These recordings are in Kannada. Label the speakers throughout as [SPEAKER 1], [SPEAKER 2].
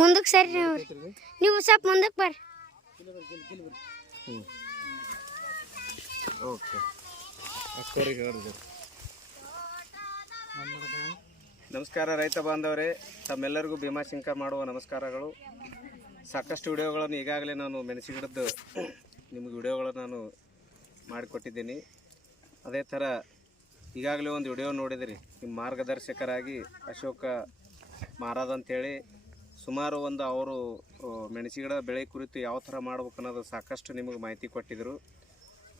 [SPEAKER 1] ಮುಂದಕ್ಕೆ ಸರಿ ನೀವು ಸ್ವಲ್ಪ ಮುಂದಕ್ಕೆ ಬರ್ರಿ.
[SPEAKER 2] ಓಕೆ ನಮಸ್ಕಾರ ರೈತ ಬಾಂಧವರೇ, ತಮ್ಮೆಲ್ಲರಿಗೂ ಭೀಮಾ ಭೀಮಾಶಂಕರ್ ಮಾಡುವ ನಮಸ್ಕಾರಗಳು. ಸಾಕಷ್ಟು ವಿಡಿಯೋಗಳನ್ನು ಈಗಾಗಲೇ ನಾನು ಮೆಣಸಿ ಗಿಡದ್ದು ನಿಮಗೆ ವಿಡಿಯೋಗಳನ್ನು ನಾನು ಮಾಡಿಕೊಟ್ಟಿದ್ದೀನಿ. ಅದೇ ಥರ ಈಗಾಗಲೇ ಒಂದು ವಿಡಿಯೋ ನೋಡಿದಿರಿ. ನಿಮ್ಮ ಮಾರ್ಗದರ್ಶಕರಾಗಿ ಅಶೋಕ ಮಹಾರಾಜ್ ಅಂತೇಳಿ ಸುಮಾರು ಒಂದು ಅವರು ಮೆಣಸಿ ಗಿಡ ಬೆಳೆ ಕುರಿತು ಯಾವ ಥರ ಮಾಡ್ಬೇಕು ಅನ್ನೋದು ಸಾಕಷ್ಟು ನಿಮಗೆ ಮಾಹಿತಿ ಕೊಟ್ಟಿದ್ದರು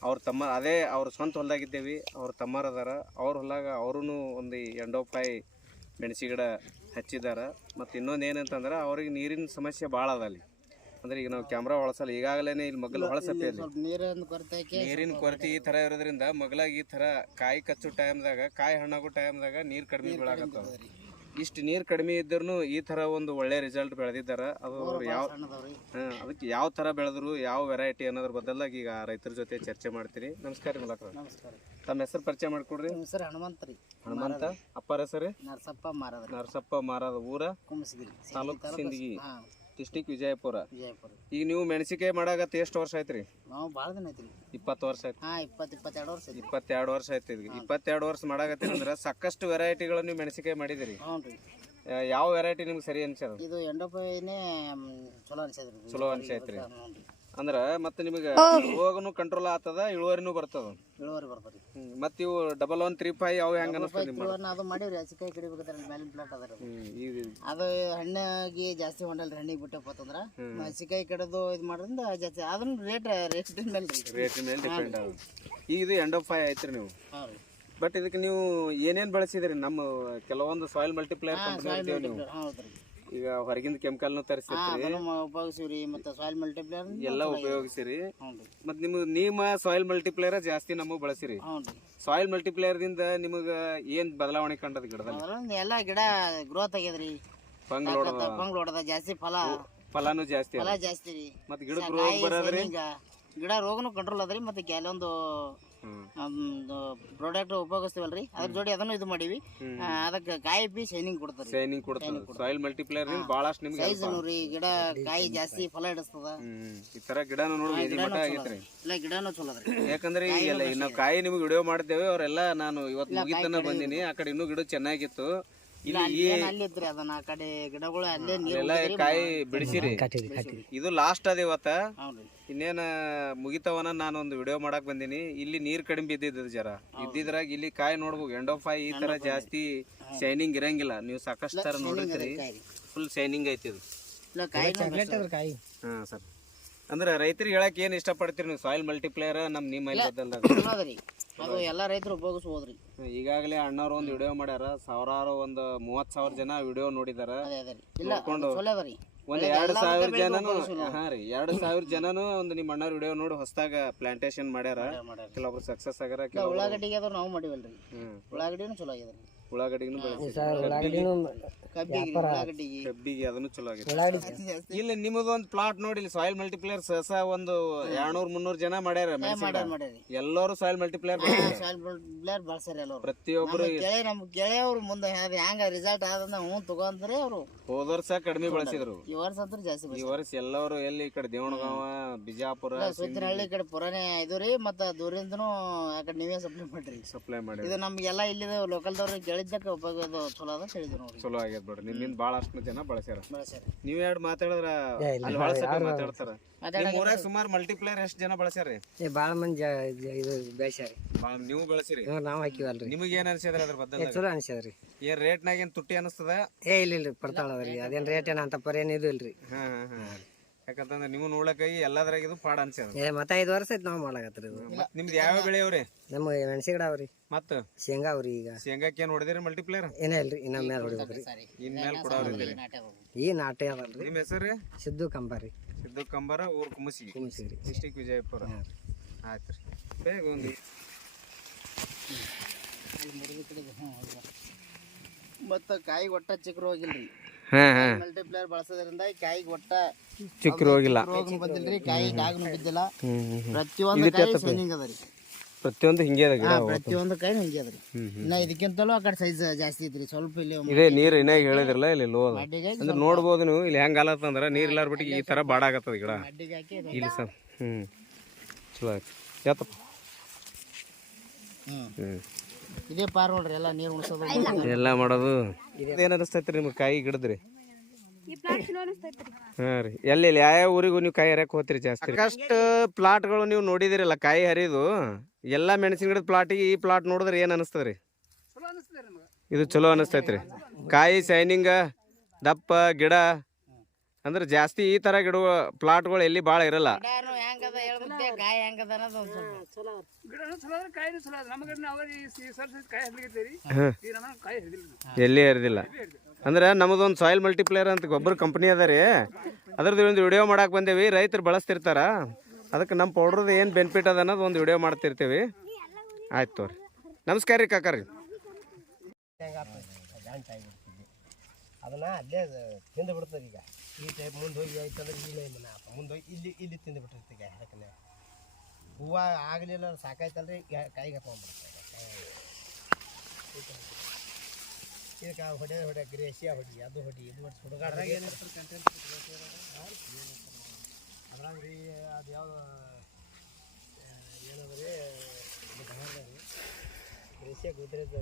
[SPEAKER 2] ಅವ್ರು ತಮ್ಮ ಅದೇ ಅವ್ರ ಸ್ವಂತ ಹೊಲ್ದಾಗಿದ್ದೇವೆ ಅವ್ರ ತಮ್ಮರ ಅದಾರ. ಅವ್ರ ಹೊಲಾಗ ಅವರೂ ಒಂದು ಎಂಡೋಪಾಯಿ ಮೆಣಸಿ ಗಿಡ ಹಚ್ಚಿದ್ದಾರೆ ಮತ್ತು ಇನ್ನೊಂದು ಏನಂತಂದ್ರೆ ಅವ್ರಿಗೆ ನೀರಿನ ಸಮಸ್ಯೆ ಭಾಳ ಅದ ಅಲ್ಲಿ. ಅಂದ್ರೆ ಈಗ ನಾವು ಕ್ಯಾಮ್ರಾ ಹೊಳಸಲ್ಲ ಈಗಾಗಲೇ ಇಲ್ಲಿ ಮಗಲು ಅಲ್ಲಿ.
[SPEAKER 3] ನೀರಿನ
[SPEAKER 2] ಕೊರತೆ ಈ ಥರ ಇರೋದ್ರಿಂದ ಮಗ್ಲಾಗ ಈ ಥರ ಕಾಯಿ ಕಚ್ಚೋ ಟೈಮ್ದಾಗ ಕಾಯಿ ಹಣ್ಣಾಗೋ ಟೈಮ್ದಾಗ ನೀರು ಕಡಿಮೆ ಬೀಳಾಕತ್ತಾವ ಇಷ್ಟು ನೀರು ಕಡಿಮೆ ಇದ್ರೂ ಈ ಥರ ಒಂದು ಒಳ್ಳೆ ರಿಸಲ್ಟ್ ಬೆಳೆದಿದ್ದಾರೆ. ಅದು ಯಾವ ಅದಕ್ಕೆ ಯಾವ ಥರ ಬೆಳೆದ್ರು ಯಾವ ವೆರೈಟಿ ಅನ್ನೋದ್ರ ಬದಲಾಗಿ ಈಗ ರೈತರ ಜೊತೆ ಚರ್ಚೆ ಮಾಡ್ತೀನಿ ನಮಸ್ಕಾರ ರೀ
[SPEAKER 3] ನಮಸ್ಕಾರ
[SPEAKER 2] ತಮ್ಮ ಹೆಸರು ಪರಿಚಯ ಮಾಡ್ಕೊಡ್ರಿ.
[SPEAKER 3] ಹೆಸರು ಹನುಮಂತ ರೀ.
[SPEAKER 2] ಹನುಮಂತ. ಅಪ್ಪರ ಹೆಸರು
[SPEAKER 3] ನರಸಪ್ಪ ಮಾರಾದ
[SPEAKER 2] ನರಸಪ್ಪ ಮಾರದ ಊರ?
[SPEAKER 3] ಕುಂಬಸಗಿರಿ.
[SPEAKER 2] ತಾಲೂಕು ಸಿಂದಗಿ. ಡಿಸ್ಟಿಕ್ ವಿಜಯಪುರ.
[SPEAKER 3] ವಿಜಯಪುರ.
[SPEAKER 2] ಈಗ ನೀವು ಮೆಣಸಿಕಾಯಿ ಮಾಡಾಕತ್ತ ಎಷ್ಟು ವರ್ಷ ಆಯ್ತ್ರಿ?
[SPEAKER 3] ನಾವು ಭಾಳ ದಿನ ಐತ್ರಿ
[SPEAKER 2] ಇಪ್ಪತ್ತು ವರ್ಷ ಆಯ್ತು.
[SPEAKER 3] ಹಾಂ ಇಪ್ಪತ್ತು ಇಪ್ಪತ್ತೆರಡು ವರ್ಷ ಐತಿ
[SPEAKER 2] ಇಪ್ಪತ್ತೆರಡು ವರ್ಷ ಆಯ್ತು ಇಪ್ಪತ್ತೆರಡು ವರ್ಷ ಮಾಡಾಕತ್ತೀರಿ ಅಂದ್ರೆ ಸಾಕಷ್ಟು ವೆರೈಟಿಗಳು ನೀವು ಮೆಣಸಿಕಾಯಿ ಮಾಡಿದಿರಿ.
[SPEAKER 3] ಹ್ಞೂ ರೀ
[SPEAKER 2] ಆ, ಯಾವ ವೆರೈಟಿ ನಿಮ್ಗೆ ಸರಿ ಅನ್ಸದ
[SPEAKER 3] ಇದು ಎಂಡೋಪೈನೇ ಚಲೋ
[SPEAKER 2] ಚಲೋ ಅನ್ಸೈತ್ರಿ ಅಂದ್ರ ಮತ್ತೆ ನಿಮಗೆ ರೋಗನು ಕಂಟ್ರೋಲ್ ಆತದ ಇಳುವರಿನೂ ಬರ್ತದ.
[SPEAKER 3] ಇಳುವರಿ ಬರ್ತದೆ. ರೀ
[SPEAKER 2] ಹ್ಮ್. ಇವು ಡಬಲ್ ಒನ್ ತ್ರೀ ಫೈವ್ ಅವು ಹೆಂಗ ಅನಿಸ್ತದೆ
[SPEAKER 3] ಇಳುವರಿನ ಅದು ಮಾಡೀವ್ರಿ ಹಸಿಕಾಯಿ ಕಡಿಬೇಕಾದ್ರೆ ಮೇಲಿನ ಪ್ಲಾಟ್ ಅದ. ರೀ ಅದು. ಹಣ್ಣಾಗಿ ಜಾಸ್ತಿ ಹೊಂಡಲ್ರಿ ಹಣ್ಣಿಗೆ ಬಿಟ್ಟಪ್ಪ ಅಂತಂದ್ರ ಹಸಿಕಾಯಿ ಕಡದು ಇದು ಮಾಡೋದ್ರಿಂದ ಜಾಸ್ತಿ ಅದನ್ನ ರೇಟ್ ರೇಟ್ ಮೇಲೆ
[SPEAKER 2] ರೇಟಿನ ಮೇಲೆ ಡಿಪೆಂಡ್ ಆಗ ಈಗ ಇದು ಎಂಡ್ ಆಫ್ ಫೈವ್ ಐತ್ರಿ ನೀವು. ಬಟ್ ಇದಕ್ಕೆ ನೀವು ಏನೇನ್ ಬಳಸಿದ್ರಿ? ನಮ್ಮ ಕೆಲವೊಂದು ಸಾಯಿಲ್ ಮಲ್ಟಿಪ್ಲೈಯರ್ ಕಂಪನಿ ಇರ್ತೀವಿ ನೀವು. ಈಗ ಹೊರಗಿಂದ ಕೆಮಿಕಲ್ನು ತರಿಸಿರ್ತೀರಿ.
[SPEAKER 3] ಉಪಯೋಗಿಸಿವ್ರಿ ಮತ್ತೆ ಸಾಯಿಲ್ ಮಲ್ಟಿಪ್ಲೇಯರ್
[SPEAKER 2] ಎಲ್ಲ ಉಪಯೋಗಿಸಿರಿ ಮತ್ ನಿಮ್ಗೆ ನಿಮ್ಮ ಸಾಯಿಲ್ ಮಲ್ಟಿಪ್ಲೇಯರ್ ಜಾಸ್ತಿ ನಮಗೆ ಬಳಸಿರಿ ಸಾಯಿಲ್ ಮಲ್ಟಿಪ್ಲೇಯರ್ ದಿಂದ ನಿಮಗೆ ಏನ್ ಬದಲಾವಣೆ ಕಂಡದ ಗಿಡದಲ್ಲಿ?
[SPEAKER 3] ಎಲ್ಲ ಗಿಡ ಗ್ರೋತ್ ಆಗ್ಯದ್ರಿ.
[SPEAKER 2] ಫಂಗ್ ಲೋಡ್
[SPEAKER 3] ಬಂಗ್ ಹೊಡೆದ ಜಾಸ್ತಿ ಫಲ.
[SPEAKER 2] ಫಲಾನು ಜಾಸ್ತಿ
[SPEAKER 3] ಫಲ ಜಾಸ್ತಿ ರೀ.
[SPEAKER 2] ಮತ್ ಗಿಡಕ್ಕೆ ರೋಗ ಬರೋದ್ರಿ?
[SPEAKER 3] ಗಿಡ ರೋಗನು ಕಂಟ್ರೋಲ್ ಅದ್ರಿ ಮತ್ತೆ ಕೆಲವೊಂದು
[SPEAKER 2] ಹ್ಮ್.
[SPEAKER 3] ಪ್ರಾಡಕ್ಟ್ ಉಪಯೋಗಿಸ್ತೀವಲ್ರಿ? ಅದ್ರ ಜೋಡಿ ಅದನ್ನು ಇದು ಮಾಡೀವಿ. ಅದಕ್ಕೆ ಕಾಯಿ ಬಿ ಶೈನಿಂಗ್ ಕೊಡ್ತಾರೆ.
[SPEAKER 2] ಶೈನಿಂಗ್ ಕೊಡ್ತಾರೆ ಸಾಯಿಲ್ ಮಲ್ಟಿಪ್ಲೇಯರ್ ಬಹಳಷ್ಟು ನಿಮ್ಗೆ
[SPEAKER 3] ಸೈಜ್ ನೋಡ್ರಿ ಗಿಡ ಕಾಯಿ ಜಾಸ್ತಿ ಫಲ
[SPEAKER 2] ಇಡಿಸ್ತದ ಈ ತರ ಗಿಡನ ನೋಡಿ
[SPEAKER 3] ಇಲ್ಲ ಗಿಡನೂ ಚಲೋ ಅದ್ರಿ.
[SPEAKER 2] ಯಾಕಂದ್ರೆ ಈಗೆಲ್ಲ ನಾವು ಕಾಯಿ ನಿಮ್ಗೆ ವಿಡಿಯೋ ಮಾಡ್ತೇವೆ ಅವರೆಲ್ಲ ನಾನು ಇವತ್ತು ಮುಗಿತನ ಬಂದಿನಿ ಆ ಕಡೆ ಇನ್ನೂ ಗಿಡ ಚೆನ್ನಾಗಿತ್ತು.
[SPEAKER 3] ಅದನ್ನ ಆ ಕಡೆ ಗಿಡಗಳು ಅಲ್ಲೇ ನೀರು
[SPEAKER 2] ಎಲ್ಲ ಕಾಯಿ ಬಿಡಿಸಿರಿ. ಇದು ಲಾಸ್ಟ್ ಅದ ಇವತ್ತ. ಇನ್ನೇನ ಮುಗಿತವನ ನಾನು ಒಂದು ವಿಡಿಯೋ ಮಾಡಕ್ ಬಂದಿನಿ. ಇಲ್ಲಿ ನೀರ್ ಕಡಿಮೆ ಬಿದ್ದಿದ್ದು ಜರ. ಇದ್ದಿದ್ರಾಗ ಇಲ್ಲಿ ಕಾಯಿ ನೋಡ್ಬೋದು ಎಂಡ್ ಆಫ್ ಈ ತರ ಜಾಸ್ತಿ ಶೈನಿಂಗ್ ಇರಂಗಿಲ್ಲ. ನೀವು ಸಾಕಷ್ಟು ತರ ನೋಡಿರ್ತೀರಿ. ಫುಲ್ ಶೈನಿಂಗ್ ಐತಿ ಇದು. ಹಾ ಸರ್. ಅಂದ್ರೆ ರೈತರಿಗೆ ಹೇಳಕ್ ಏನ್ ಇಷ್ಟಪಡ್ತೀರಿ ನೀವು? ಸಾಯಿಲ್ ಮಲ್ಟಿಪ್ಲೇಯರ್ ನಮ್ ನಿಮ್ಮ
[SPEAKER 3] ಎಲ್ಲ ಅದು ಎಲ್ಲಾ ರೈತರು ಉಪಯೋಗಿಸ್ಬೋದ್ರಿ.
[SPEAKER 2] ಈಗಾಗಲೇ ಅಣ್ಣವ್ರು ಒಂದು ವಿಡಿಯೋ ಮಾಡ್ಯಾರ. ಸಾವಿರಾರು ಒಂದು ಮೂವತ್ ಸಾವಿರ ಜನ ವಿಡಿಯೋ ನೋಡಿದಾರ.
[SPEAKER 3] ಅದೇ ಅದೇ ಇಲ್ಲ
[SPEAKER 2] ನೋಡ್ಕೊಂಡು
[SPEAKER 3] ಅದ
[SPEAKER 2] ಒಂದ್ ಎರಡ್ ಸಾವಿರ ಜನನು ಹಾ ರೀ ಎರಡ್ ಸಾವಿರ ಜನನು ಒಂದು ನಿಮ್ಮ ಅಣ್ಣವ್ರ ವಿಡಿಯೋ ನೋಡಿ ಹೊಸದಾಗ ಪ್ಲಾಂಟೇಶನ್ ಮಾಡ್ಯಾರ. ಕೆಲವೊಬ್ರು ಸಕ್ಸಸ್ ಆಗ್ಯಾರ ಕೆಲವೊಬ್ರು
[SPEAKER 3] ಉಳ್ಳಾಗಡ್ಡಿಗೆ ಅದ್ರ ನಾವು ಮಾಡಿವಲ್ರಿ. ಉಳ್ಳಾಗಡ್ಡಿನೂ ಚಲೋ ಆಗ್ಯದ್ರಿ
[SPEAKER 2] ಉಳ್ಳಾಗಡ್ಡಿಗೂ.
[SPEAKER 3] ಕಬ್ಬಿಗೆ
[SPEAKER 2] ಅದನ್ನು ಚಲೋ ಆಗಿದೆ ಇಲ್ಲಿ ನಿಮ್ಮದು ಒಂದು ಪ್ಲಾಟ್ ನೋಡಿ ಸಾಯಿಲ್ ಮಲ್ಟಿಪ್ಲೇಯರ್ ಸಹ ಒಂದು ಎರಡ್ನೂರ್ ಮುನ್ನೂರ್ ಜನ ಮಾಡ್ಯಾರ. ಎಲ್ಲರೂ ಸಾಯಿಲ್ ಮಲ್ಟಿಪ್ಲೇಯರ್
[SPEAKER 3] ಸಾಯಿಲ್ ಬ್ಲೇರ್ ಬಳಸ್ಯಾರ ಎಲ್ಲರು
[SPEAKER 2] ಪ್ರತಿಯೊಬ್ರು
[SPEAKER 3] ಗೆಳೆಯ ನಮ್ ಗೆಳೆಯವ್ರು ಮುಂದೆ ಅದು ಹೆಂಗ ರಿಸಲ್ಟ್ ಆದಂದ ಹ್ಞೂ ತಗೊಂಡ್ರೆ ಅವರು
[SPEAKER 2] ಹೋದ ವರ್ಷ ಕಡಿಮೆ ಬಳಸಿದ್ರು.
[SPEAKER 3] ಈ ವರ್ಷ ಅಂತೂ ಜಾಸ್ತಿ
[SPEAKER 2] ಈ. ವರ್ಷ ಎಲ್ಲರೂ ಎಲ್ಲಿ ಈ ಕಡೆ ದೇವಣಗಾವ ಬಿಜಾಪುರ
[SPEAKER 3] ಸುದ್ದಿನಹಳ್ಳಿ ಕಡೆ ಪುರಾನೆ ಇದು ರೀ ಮತ್ತು ದೂರಿಂದನೂ ಆ ಕಡೆ ನೀವೇ ಸಪ್ಲೈ ಮಾಡ್ರಿ.
[SPEAKER 2] ಸಪ್ಲೈ ಮಾಡಿ
[SPEAKER 3] ಇದು ನಮ್ಗೆಲ್ಲ ಇಲ್ಲಿದ ಲೋಕಲ್ದವ್ರು ಗೆಳಿದ್ದಕ್ಕೆ ಉಪಯೋಗ ಇದು ಚಲೋ ಅದ ಹೇಳಿದ್ರು ನೋಡಿ
[SPEAKER 2] ಚಲೋ ಆಗ್ಯದ ಬಿಡ್ರಿ. ನಿಮ್ಮಿಂದ ಭಾಳಷ್ಟು ಜನ ಬಳಸ್ಯಾರ.
[SPEAKER 3] ಬಳಸ್ಯಾರ.
[SPEAKER 2] ನೀವ್ ಎರಡು ಮಾತಾಡಿದ್ರ? ಅಲ್ಲಿ ಬಳಸಕ್ಕೆ ಮಾತಾಡ್ತಾರ? ನಿಮ್ ಊರಾಗ ಸುಮಾರು ಮಲ್ಟಿಪ್ಲೇಯರ್ ಎಷ್ಟು ಜನ ಬಳಸ್ಯಾರಿ
[SPEAKER 4] ಏ ಭಾಳ ಮಂದಿ ಜ- ಇದು ಬೆಳ್ಸ್ಯಾರಿ
[SPEAKER 2] ಭಾಳ ನೀವು ಬಳಸಿರಿ.
[SPEAKER 4] ಇವ್ರು ನಾವು ಹಾಕಿವಲ್ರಿ.
[SPEAKER 2] ನಿಮಗೆ ಏನ್ ಅನ್ಸಿದ್ರ ಅದ್ರ ಬದಲ
[SPEAKER 4] ಚಲೋ ಅನ್ಸ್ಯದ್ರಿ.
[SPEAKER 2] ಏನ್ ರೇಟ್ನಾಗ ಏನ್ ತುಟ್ಟಿ ಅನಿಸ್ತದ?
[SPEAKER 4] ಏ ಇಲ್ಲ ಇಲ್ರಿ ಪಡ್ತಾಳದ್ರಿ ಅದೇನ್ ರೇಟ್ ಏನ ಅಂತ ಪರಿ ಏನು ಇದು ಇಲ್ರಿ.
[SPEAKER 2] ಹಾ ಹಾ ಹಾ. ಯಾಕಂತಂದ್ರೆ ನೀವು ನೋಡಕೈ ಎಲ್ಲದ್ರಾಗ ಇದು ಪಾಡ ಅನ್ಸ್ಯದ.
[SPEAKER 4] ಏ ಮತ್ತೆ ಐದು ವರ್ಷ ಐತಿ ನಾವು ಮಾಡಕತ್ರಿ ಇದು.
[SPEAKER 2] ಮತ್ ನಿಮ್ದು ಯಾವ ಬೆಳೆಯವ್ರಿ
[SPEAKER 4] ನಮ್ಮ ಮೆಣಸಿ ಗಿಡ ಅವ್ರಿ.
[SPEAKER 2] ಮತ್ತ?
[SPEAKER 4] ಶೇಂಗಾ ಅವ್ರಿ ಈಗ.
[SPEAKER 2] ಶೇಂಗಾಕ್ಕೆ ಏನ್ ಹೊಡೆದಿರಿ ಮಲ್ಟಿಪ್ಲೇಯರ್
[SPEAKER 4] ಏನೇ ಇಲ್ರಿ ಇನ್ನ ಮೇಲೆ ಹೊಡಿಬೇಕ್ರಿ.
[SPEAKER 2] ಇನ್ಮೇಲೆ ಕೊಡವ್ರಿ
[SPEAKER 4] ಈ ನಾಟೆ ಅದಲ್ರಿ
[SPEAKER 2] ನಿಮ್ಮ ಹೆಸರು
[SPEAKER 4] ಸಿದ್ದು ಕಂಬಾರಿ.
[SPEAKER 2] ಸಿದ್ದು ಕಂಬರ ಊರು
[SPEAKER 4] ಕುಮಸಿ
[SPEAKER 2] ಡಿಸ್ಟಿಕ್ ವಿಜಯಪುರ. ಆಯ್ತು ರೀ ಬೇಗ ಒಂದು
[SPEAKER 3] ಮತ್ತು ಕಾಯಿ ಒಟ್ಟ ಚಿಕ್ಕ ಹೋಗಿಲ್ಲ
[SPEAKER 2] ರೀ ಹಾ.
[SPEAKER 3] ಮಲ್ಟಿಪ್ಲೇಯರ್ ಬಳಸೋದ್ರಿಂದ ಕಾಯಿ ಕಾಯಿಗೆ ಒಟ್ಟ
[SPEAKER 2] ಚಿಕ್ಕ
[SPEAKER 3] ಹೋಗಿಲ್ಲ ಬಂದಿಲ್ರಿ ಕಾಯಿ ಡಾಗ್ ಬಿದ್ದಿಲ್ಲ. ಪ್ರತಿಯೊಂದು ಕಾಯಿ ಶೈನಿಂಗ್ ಅದ ರೀ.
[SPEAKER 2] ಪ್ರತಿಯೊಂದು ಹಿಂಗೆ ಅದ ಗಿಡ
[SPEAKER 3] ಹಾ ಪ್ರತಿಯೊಂದು ಕೈ ಹಿಂಗೆ ಅದ್ರಿ ಇನ್ನ ಇದಕ್ಕಿಂತಲೂ ಆ ಕಡೆ ಸೈಜ್ ಜಾಸ್ತಿ ಐತ್ರಿ ಸ್ವಲ್ಪ ಇಲ್ಲಿ
[SPEAKER 2] ಇದೇ ನೀರು ಇನ್ನ ಹೇಳಿದ್ರಲ್ಲ ಇಲ್ಲಿ ಲೋ ಅದ.
[SPEAKER 3] ಮಡ್ಡಿಗೆ
[SPEAKER 2] ಅಂದ್ರೆ ನೋಡ್ಬೋದು ನೀವು ಇಲ್ಲಿ ಹೆಂಗ್ ಆಲತ್ತಂದ್ರ ನೀರ್ ಇಲ್ಲಾರ ಬಿಟ್ಟಿಗೆ ಈ ತರ ಬಾಡಾಗತ್ತದ ಗಿಡ.
[SPEAKER 3] ಮಡ್ಡಿಗೆ ಹಾಕಿ
[SPEAKER 2] ಇಲ್ಲಿ ಸರ್ ಹ್ಮ್. ಚಲೋ ಆಯ್ತು. ಯಾತಪ್ಪ?
[SPEAKER 3] ಹ್ಮ್.
[SPEAKER 2] ಹ್ಮ್.
[SPEAKER 3] ಇದೇ ಪಾರ್ ನೋಡ್ರಿ ಎಲ್ಲ ನೀರು ಉಣಿಸೋದು.
[SPEAKER 2] ಎಲ್ಲ ಮಾಡೋದು. ಏನ್ ಅನಿಸ್ತೈತ್ರಿ ನಿಮ್ಗೆ ಕಾಯಿ ಗಿಡದ್ರಿ? ಹಾ ರೀ. ಎಲ್ಲಿ ಎಲ್ಲಿ ಯಾವ ಊರಿಗೂ ನೀವು ಕಾಯಿ ಹರಿಯಕ್ ಹೋಗ್ತೀರಿ ಜಾಸ್ತಿ? ಸಾಕಷ್ಟು ಪ್ಲಾಟ್ಗಳು ನೀವು ನೋಡಿದಿರಲ್ಲ ಕಾಯಿ ಹರಿದು. ಎಲ್ಲಾ ಮೆಣಸಿನ ಗಿಡದ ಪ್ಲಾಟಿಗೆ ಈ ಪ್ಲಾಟ್ ನೋಡಿದ್ರೆ ಏನು ಅನಿಸ್ತದೆ ರೀ ಇದು ಚಲೋ ಅನಿಸ್ತೈತ್ರಿ. ಕಾಯಿ ಶೈನಿಂಗ ದಪ್ಪ ಗಿಡ ಅಂದ್ರೆ ಜಾಸ್ತಿ ಈ ತರ ಗಿಡ ಪ್ಲಾಟ್ಗಳು ಎಲ್ಲಿ ಭಾಳ ಇರಲ್ಲ. ಎಲ್ಲಿ ಇರೋದಿಲ್ಲ ಅಂದ್ರೆ ನಮ್ಮದೊಂದು ಸಾಯಿಲ್ ಮಲ್ಟಿಪ್ಲೇಯರ್ ಅಂತ ಗೊಬ್ಬರ ಕಂಪ್ನಿ ಅದ ರೀ. ಅದ್ರದ್ದು ಒಂದು ವಿಡಿಯೋ ಮಾಡಕ್ಕೆ ಬಂದೇವಿ. ರೈತರು ಬಳಸ್ತಿರ್ತಾರ. ಅದಕ್ಕೆ ನಮ್ಮ ಪೌಡ್ರದ್ದು ಏನು ಬೆನಿಫಿಟ್ ಅದ ಅನ್ನೋದು ಒಂದು ವಿಡಿಯೋ ಮಾಡ್ತಿರ್ತೀವಿ. ಆಯ್ತು ತೋರಿ. ನಮಸ್ಕಾರ ರೀ ಕಾಕ ರೀ.
[SPEAKER 4] ಅದನ್ನ ಅಲ್ಲೇ ತಿಂದು ಬಿಡ್ತದೆ ಈಗ. ಈ ಟೈಪ್ ಮುಂದೆ ಹೋಗಿ ಆಯ್ತಂದ್ರೆ ಇಲ್ಲಿ ಮುಂದೆ ಹೋಗಿ ಇಲ್ಲಿ ಇಲ್ಲಿ ತಿಂದು ಬಿಟ್ಟಿರ್ತೀಗ ಅದಕ್ಕೆ ಹೂವು ಆಗಲಿಲ್ಲ ಸಾಕಾಯ್ತಲ್ರಿ ಕಾಯಿಗೆ ಹಾಕೊಂಡ್ಬಿಡ್ತಾರೆ ಇದಕ್ಕೆ ಹೊಡೆ ಹೊಡೆ ಗ್ರೇಸಿಯ ಹೊಡಿ, ಅದು ಹೊಡಿ, ಇದು ಹೊಡಿ ಹುಡುಗಾಡ ಅದ್ರಾಗ ರೀ ಅದು ಯಾವ ಏನಂದ್ರೆ ಗ್ರೇಸಿಯ ಗುದ್ರೇಜ್